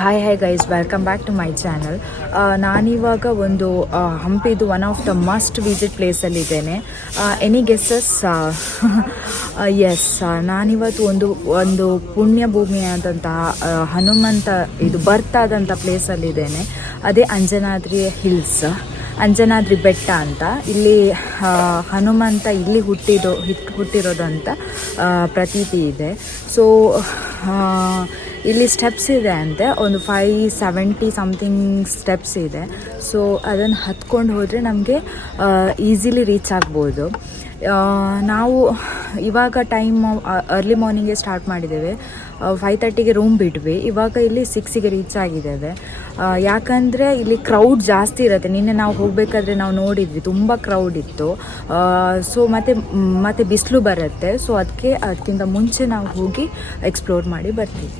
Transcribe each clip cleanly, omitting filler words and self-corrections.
Hi guys, welcome back to my channel. ನಾನಿವಾಗ ಒಂದು ಹಂಪಿದು one of the must visit ಪ್ಲೇಸಲ್ಲಿದ್ದೇನೆ. Any guesses? ಎಸ್, ನಾನಿವತ್ತು ಒಂದು ಪುಣ್ಯ ಭೂಮಿಯಾದಂತಹ ಹನುಮಂತ ಇದು ಬರ್ತ್ ಆದಂಥ ಪ್ಲೇಸಲ್ಲಿದ್ದೇನೆ. ಅದೇ ಅಂಜನಾದ್ರಿ ಹಿಲ್ಸ್, ಅಂಜನಾದ್ರಿ ಬೆಟ್ಟ ಅಂತ. ಇಲ್ಲಿ ಹನುಮಂತ ಇಲ್ಲಿ ಹುಟ್ಟಿರೋದಂತ ಪ್ರತೀತಿ ಇದೆ. ಸೊ ಇಲ್ಲಿ ಸ್ಟೆಪ್ಸ್ ಇದೆ ಅಂತೆ, ಒಂದು 570 ಸಮಥಿಂಗ್ ಸ್ಟೆಪ್ಸ್ ಇದೆ. ಸೊ ಅದನ್ನು ಹತ್ಕೊಂಡು ಹೋದರೆ ನಮಗೆ ಈಸಿಲಿ ರೀಚ್ ಆಗ್ಬೋದು. ನಾವು ಇವಾಗ ಟೈಮು ಅರ್ಲಿ ಮಾರ್ನಿಂಗೇ ಸ್ಟಾರ್ಟ್ ಮಾಡಿದ್ದೇವೆ. 5:30ಗೆ ರೂಮ್ ಬಿಟ್ವಿ. ಇವಾಗ ಇಲ್ಲಿ 6ಗೆ ರೀಚ್ ಆಗಿದ್ದೇವೆ. ಯಾಕಂದರೆ ಇಲ್ಲಿ ಕ್ರೌಡ್ ಜಾಸ್ತಿ ಇರುತ್ತೆ. ನಿನ್ನೆ ನಾವು ಹೋಗಬೇಕಾದ್ರೆ ನಾವು ನೋಡಿದ್ವಿ, ತುಂಬ ಕ್ರೌಡ್ ಇತ್ತು. ಸೊ ಮತ್ತೆ ಬಿಸಿಲು ಬರುತ್ತೆ. ಸೊ ಅದಕ್ಕಿಂತ ಮುಂಚೆ ನಾವು ಹೋಗಿ ಎಕ್ಸ್ಪ್ಲೋರ್ ಮಾಡಿ ಬರ್ತೀವಿ.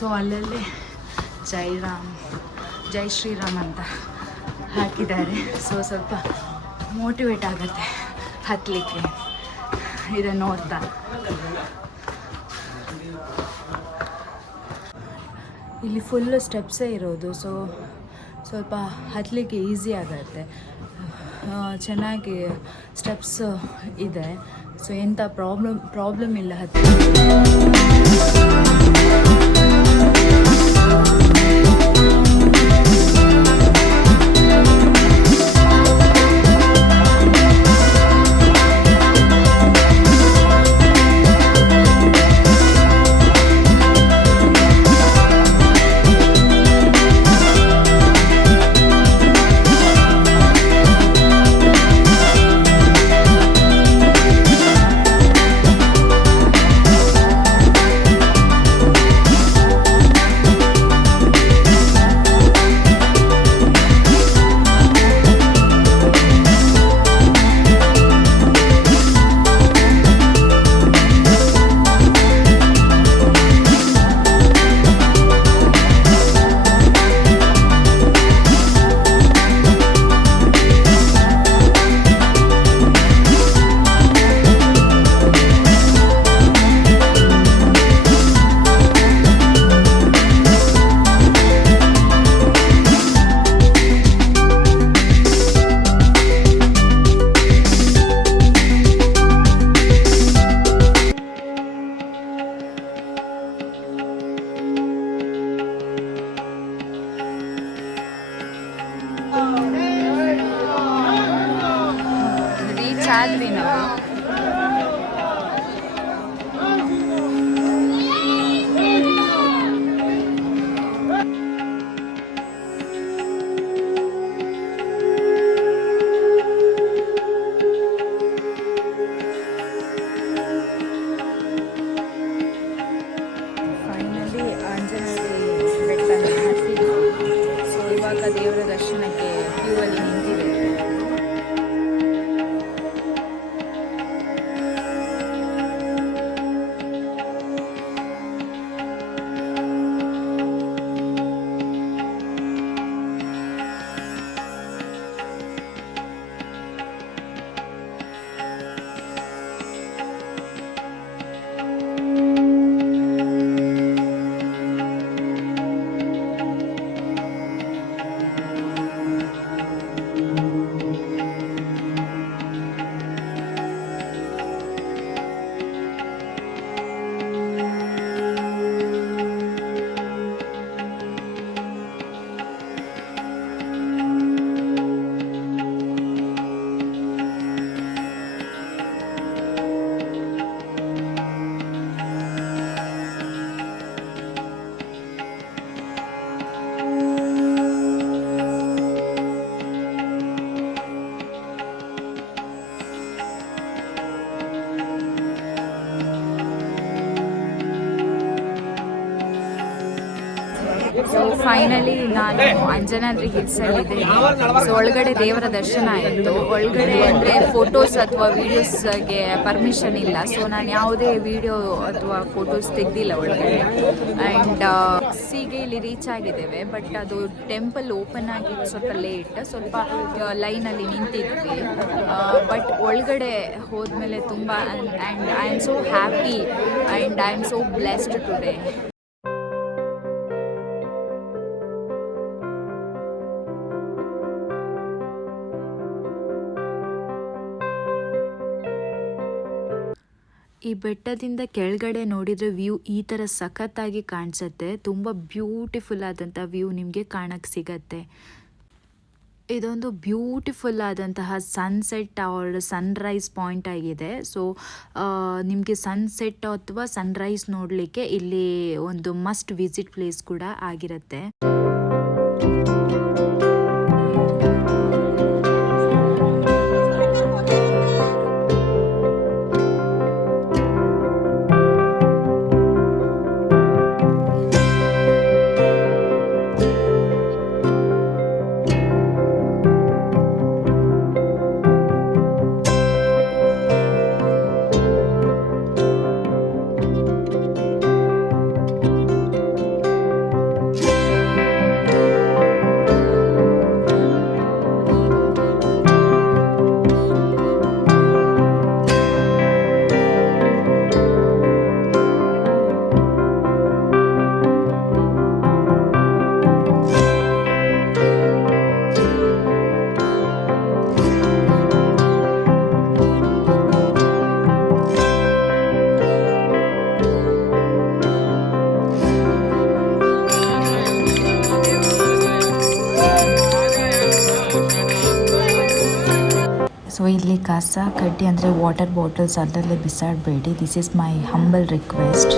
ಸೊ ಅಲ್ಲಲ್ಲಿ ಜೈ ಶ್ರೀರಾಮ್ ಅಂತ ಹಾಕಿದ್ದಾರೆ. ಸೊ ಸ್ವಲ್ಪ ಮೋಟಿವೇಟ್ ಆಗುತ್ತೆ ಹತ್ತಲಿಕ್ಕೆ ಇದನ್ನು ನೋಡ್ತಾ. ಇಲ್ಲಿ ಫುಲ್ಲು ಸ್ಟೆಪ್ಸೇ ಇರೋದು. ಸೊ ಸ್ವಲ್ಪ ಹತ್ತಲಿಕ್ಕೆ ಈಸಿ ಆಗುತ್ತೆ. ಚೆನ್ನಾಗಿ ಸ್ಟೆಪ್ಸ್ ಇದೆ. ಸೊ ಎಂಥ ಪ್ರಾಬ್ಲಮ್ ಇಲ್ಲ ಹತ್ತಲಿಕ್ಕೆ. ರೀಚ್ ಆದ್ವಿ ನಾವು. ಫೈನಲಿ ಅಂಜನಾದ್ರಿ ಬೆಟ್ಟ ಹತ್ತಿದ್ವಿ. ಸೊ ಇವಾಗ ದೇವರ ದರ್ಶನಕ್ಕೆ ಕ್ಯೂ ಅಲ್ಲಿ ನಿಂತಿದೆ. ಫೈನಲಿ ನಾನು ಅಂಜನಾದ್ರಿ ಹಿಲ್ಸಲ್ಲಿದ್ದೀನಿ. ಸೊ ಒಳಗಡೆ ದೇವರ ದರ್ಶನ ಆಯಿತು. ಒಳಗಡೆ ಅಂದರೆ ಫೋಟೋಸ್ ಅಥವಾ ವೀಡಿಯೋಸ್ಗೆ ಪರ್ಮಿಷನ್ ಇಲ್ಲ. ಸೊ ನಾನು ಯಾವುದೇ ವಿಡಿಯೋ ಅಥವಾ ಫೋಟೋಸ್ ತೆಗೆದಿಲ್ಲ ಒಳಗಡೆ. ಆ್ಯಂಡ್ 6ಗೆ ಇಲ್ಲಿ ರೀಚ್ ಆಗಿದ್ದೇವೆ. ಬಟ್ ಅದು ಟೆಂಪಲ್ ಓಪನ್ ಆಗಿ ಸ್ವಲ್ಪ ಲೇಟ್, ಸ್ವಲ್ಪ ಲೈನಲ್ಲಿ ನಿಂತಿದ್ವಿ. ಬಟ್ ಒಳಗಡೆ ಹೋದ್ಮೇಲೆ ತುಂಬ and I am so happy and I am so blessed today. ಈ ಬೆಟ್ಟದಿಂದ ಕೆಳಗಡೆ ನೋಡಿದರೆ ವ್ಯೂ ಈ ಥರ ಸಖತ್ತಾಗಿ ಕಾಣಿಸುತ್ತೆ. ತುಂಬ ಬ್ಯೂಟಿಫುಲ್ ಆದಂಥ ವ್ಯೂ ನಿಮಗೆ ಕಾಣಕ್ಕೆ ಸಿಗತ್ತೆ. ಇದೊಂದು ಬ್ಯೂಟಿಫುಲ್ ಆದಂತಹ ಸನ್ಸೆಟ್ ಆರ್ ಸನ್ರೈಸ್ ಪಾಯಿಂಟ್ ಆಗಿದೆ. ಸೊ ನಿಮಗೆ ಸನ್ಸೆಟ್ ಅಥವಾ ಸನ್ರೈಸ್ ನೋಡಲಿಕ್ಕೆ ಇಲ್ಲಿ ಒಂದು ಮಸ್ಟ್ ವಿಸಿಟ್ ಪ್ಲೇಸ್ ಕೂಡ ಆಗಿರುತ್ತೆ. ಸೊ ಇಲ್ಲಿ ಕಸ ಕಡ್ಡಿ ಅಂದರೆ ವಾಟರ್ ಬಾಟಲ್ಸ್ ಅದರಲ್ಲೇ ಬಿಸಾಡಬೇಡಿ. This is my humble request.